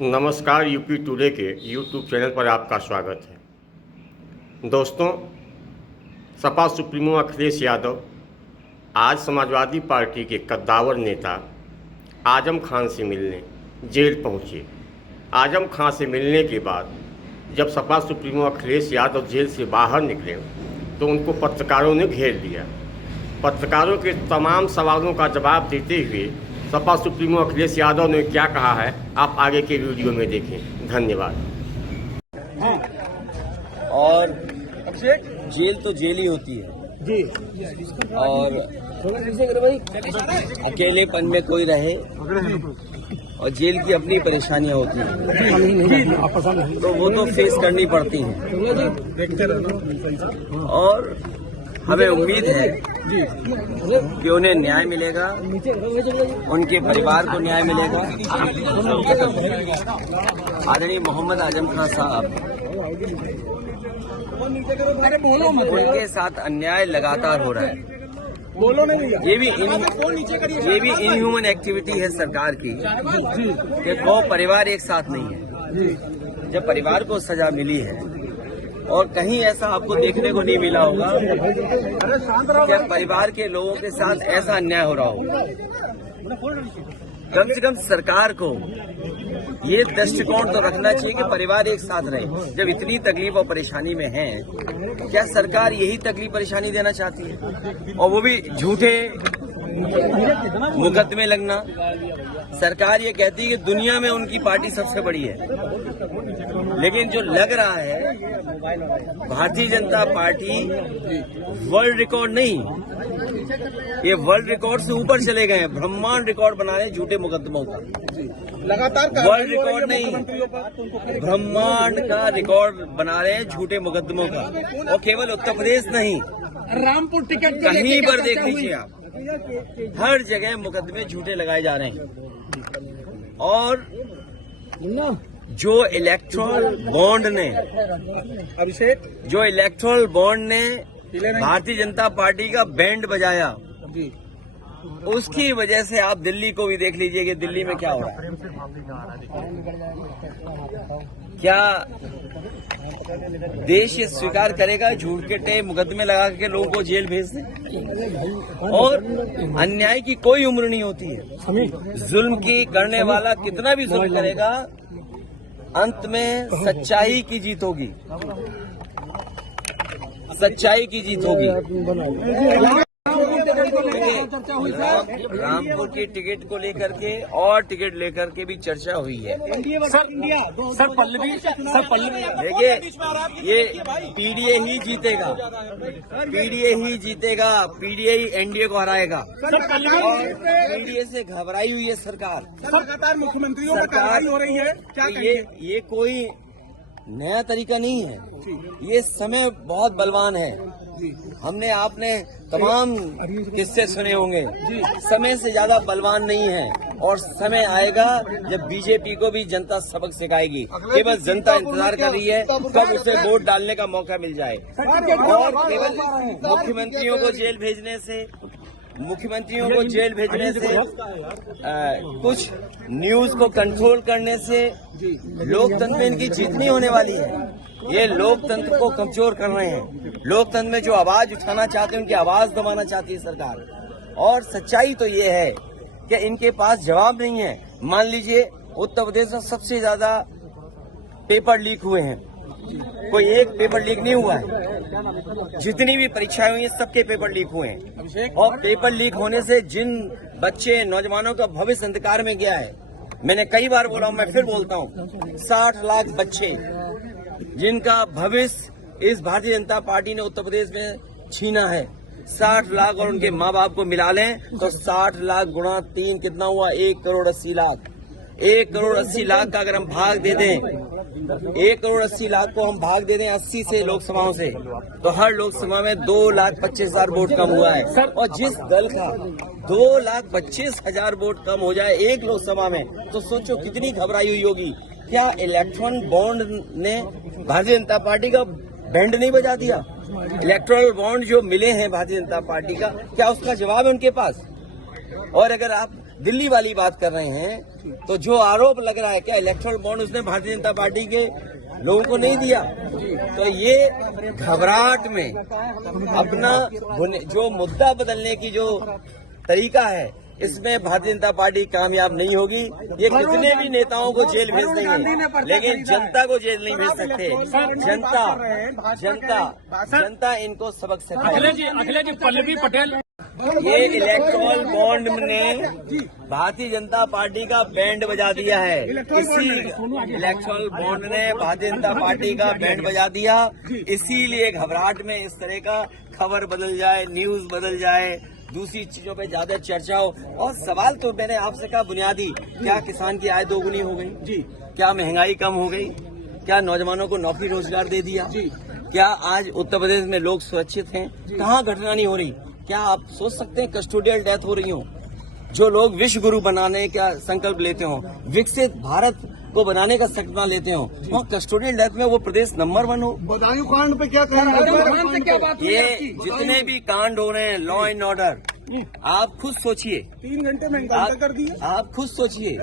नमस्कार, UP today के YouTube channel पर आपका स्वागत है। दोस्तों, सपा सुप्रीमो अखिलेश यादव आज समाजवादी पार्टी के कद्दावर नेता आजम खान से मिलने जेल पहुंचे। आजम खान से मिलने के बाद जब सपा सुप्रीमो अखिलेश यादव जेल से बाहर निकले तो उनको पत्रकारों ने घेर लिया। पत्रकारों के तमाम सवालों का जवाब देते हुए सपा सुप्रीमो अखिलेश यादव ने क्या कहा है, आप आगे के वीडियो में देखें। धन्यवाद। और जेल तो जेल ही होती है जी, और अकेलेपन में कोई रहे और जेल की अपनी परेशानियां होती हैं तो वो तो फेस करनी पड़ती हैं। और हमें उम्मीद है कि उन्हें न्याय मिलेगा, उनके परिवार को न्याय मिलेगा। आदरणीय मोहम्मद आजम खान साहब, उनके साथ अन्याय लगातार हो रहा है। ये भी इनह्यूमन एक्टिविटी है सरकार की कि वो परिवार एक साथ नहीं है। जब परिवार को सजा मिली है और कहीं ऐसा आपको देखने को नहीं मिला होगा कि परिवार के लोगों के साथ ऐसा अन्याय हो रहा होगा। कम से कम सरकार को ये दृष्टिकोण तो रखना चाहिए कि परिवार एक साथ रहे। जब इतनी तकलीफ और परेशानी में है, क्या सरकार यही तकलीफ परेशानी देना चाहती है? और वो भी झूठे मुकदमे लगना। सरकार ये कहती है कि दुनिया में उनकी पार्टी सबसे बड़ी है, लेकिन जो लग रहा है Bharatiya Janata party world record नहीं, ये वर्ल्ड रिकॉर्ड से ऊपर चले गए हैं। ब्रह्मांड रिकॉर्ड बना रहे हैं झूठे मुकदमों का। लगातार वर्ल्ड रिकॉर्ड नहीं, ब्रह्मांड का रिकॉर्ड बना रहे हैं झूठे मुकदमों का। और केवल उत्तर प्रदेश नहीं, रामपुर टिकट कहीं पर देख लीजिए आप, हर जगह मुकदमे झूठे लगाए जा रहे हैं। और जो इलेक्ट्रल बॉन्ड ने भारतीय जनता पार्टी का बैंड बजाया, उसकी वजह से आप दिल्ली को भी देख लीजिए कि दिल्ली में क्या हो रहा है। क्या देश ये स्वीकार करेगा झूठे मुकदमे लगा के लोगों को जेल भेज दे? और अन्याय की कोई उम्र नहीं होती है। जुल्म की करने वाला कितना भी जुल्म करेगा, अंत में सच्चाई की जीत होगी। सच्चाई की जीत होगी। रामपुर की टिकट को लेकर के और टिकट लेकर के भी चर्चा हुई है। सर पल्लवी देखिए, ये पीडीए ही जीतेगा, पीडीए ही एनडीए को हराएगा। पीडीए से घबराई हुई है सरकार। लगातार मुख्यमंत्रियों में कार्रवाई हो रही है, क्या ये कोई नया तरीका नहीं है। ये समय बहुत बलवान है। हमने आपने तमाम किस्से सुने होंगे। समय से ज्यादा बलवान नहीं है। और समय आएगा जब बीजेपी को भी जनता सबक सिखाएगी। केवल जनता इंतजार कर रही है कब उसे वोट डालने का मौका मिल जाए। और केवल मुख्यमंत्रियों को जेल भेजने से कुछ न्यूज को कंट्रोल करने से लोकतंत्र में इनकी जीत नहीं होने वाली है। ये लोकतंत्र को कमजोर कर रहे हैं। लोकतंत्र में जो आवाज उठाना चाहते हैं, उनकी आवाज दबाना चाहती है सरकार। और सच्चाई तो ये है कि इनके पास जवाब नहीं है। मान लीजिए उत्तर प्रदेश में सबसे ज्यादा पेपर लीक हुए हैं, कोई एक पेपर लीक नहीं हुआ है। जितनी भी परीक्षाएं हुई हैं, सबके पेपर लीक हुए हैं। और पेपर लीक होने से जिन बच्चे नौजवानों का भविष्य अंधकार में गया है, मैंने कई बार बोला हूं, मैं फिर बोलता हूं, 60 लाख बच्चे जिनका भविष्य इस भारतीय जनता पार्टी ने उत्तर प्रदेश में छीना है। 60 लाख और उनके माँ बाप को मिला लें तो 60 लाख गुणा 3 कितना हुआ? 1 करोड़ 80 लाख। 1 करोड़ 80 लाख का अगर हम भाग दे दें, 1 करोड़ 80 लाख को हम भाग दे दें 80 से लोकसभाओं से, तो हर लोकसभा में 2,25,000 वोट कम हुआ है। और जिस दल का 2,25,000 वोट कम हो जाए एक लोकसभा में, तो सोचो कितनी घबराई हुई होगी। क्या इलेक्ट्रॉन बॉन्ड ने भारतीय जनता पार्टी का बैंड नहीं बजा दिया? इलेक्ट्रल बॉन्ड जो मिले हैं भारतीय जनता पार्टी का, क्या उसका जवाब है उनके पास? और अगर आप दिल्ली वाली बात कर रहे हैं तो जो आरोप लग रहा है क्या इलेक्टोरल बॉन्ड उसने भारतीय जनता पार्टी के लोगों को नहीं दिया, तो ये घबराहट में अपना जो मुद्दा बदलने की जो तरीका है इसमें भारतीय जनता पार्टी कामयाब नहीं होगी। ये कितने भी नेताओं को जेल भेज देंगे लेकिन जनता को जेल नहीं भेज सकते। जनता इनको सबक सिखाएगी। अखिलेश जी पल्लवी पटेल ये इलेक्टोरल बॉन्ड ने भारतीय जनता पार्टी का बैंड बजा दिया है। इसी इलेक्टोरल बॉन्ड ने भारतीय जनता पार्टी का बैंड बजा दिया, इसीलिए घबराहट में इस तरह का खबर बदल जाए, न्यूज बदल जाए, दूसरी चीजों पे ज्यादा चर्चा हो। और सवाल तो मैंने आपसे कहा बुनियादी, क्या किसान की आय दोगुनी हो गई जी? क्या महंगाई कम हो गई? क्या नौजवानों को नौकरी रोजगार दे दिया जी? क्या आज उत्तर प्रदेश में लोग सुरक्षित हैं? कहाँ घटना नहीं हो रही? क्या आप सोच सकते हैं कस्टोडियल डेथ हो रही हो? जो लोग विश्व गुरु बनाने का संकल्प लेते हो, विकसित भारत को बनाने का सपना लेते हो, वहाँ कस्टोडियल डेथ में वो प्रदेश नंबर 1 हो। बदायूं कांड पे क्या कहना है? ये जितने भी कांड हो रहे हैं लॉ एंड ऑर्डर, आप खुद सोचिए, 3 घंटे में घंटा कर दिए। आप खुद सोचिए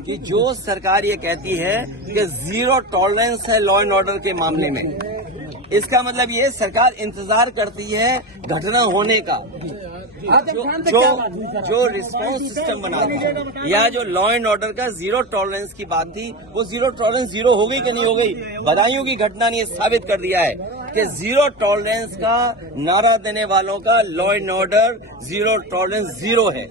कि जो सरकार ये कहती है कि 0 टॉलरेंस है लॉ एंड ऑर्डर के मामले में, इसका मतलब ये सरकार इंतजार करती है घटना होने का, जो रिस्पांस सिस्टम बना था या जो लॉ एंड ऑर्डर का 0 टॉलरेंस की बात थी, वो 0 टॉलरेंस 0 हो गई कि नहीं हो गई? बदायूं की घटना ने साबित कर दिया है कि 0 टॉलरेंस का नारा देने वालों का लॉ एंड ऑर्डर 0 टॉलरेंस 0 है।